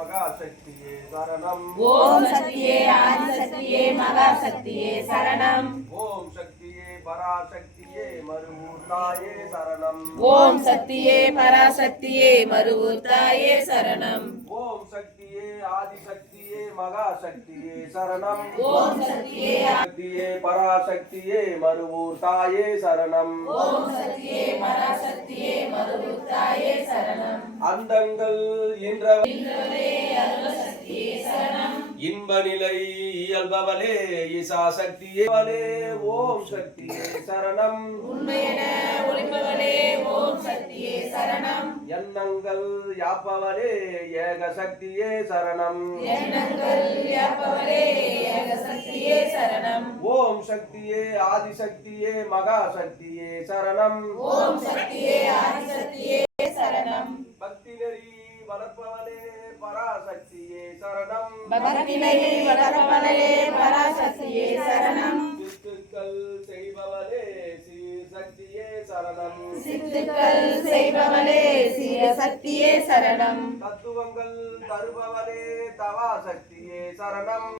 மகாசக்தியே சரணம். ஓம் சக்தியே ஆதிசக்தியே மகாசக்தியே சரணம். ஓம் சக்தியே பராசக்தியே மருவூர் தாயே சரணம். ஓம் சக்தியே பராசக்தியே மருவூர் தாயே சரணம். ஓம் சக்தியே ஆதிசக்தியே மகாசக்தியே சரணம். ஓம் சக்தியே சக்தியே பராசக்தியே மருவூர் தாயே சரணம். ஓம் சக்தியே பராசக்தியே மருவூர் தாயே சரணம். அண்டங்கள் இன்றவளே அருளசக்தியே சரணம். இன்ப நிலை இயல்பவளே ஈசா சக்தியே ஓம் சக்தியே சரணம். உண்மையென ஒளிப்பவளே ஓம் சக்தியே சரணம். எண்ணங்கள் யாப்பவளே ஏக சக்தியே சரணம். எண்ணங்கள் யாப்பவளே ஏக சக்தியே சரணம். ஓம் சக்தியே ஆதிசக்தியே மகாசக்தியே சரணம். ஓம் சக்தியே ஆதிசக்தியே சரணம். பக்தி நெறி வளர்ப்பவளே பராசக்தியே சரணம். பக்தி நெறி வளர்ப்பவளே பராசக்தியே சரணம். சித்துக்கள் செய்பவளே சக்தியே சரணம். சித்துக்கள் செய்பவளே சக்தியே சரணம். தத்துவங்கள் தருபவளே தவா சக்தியே சரணம்.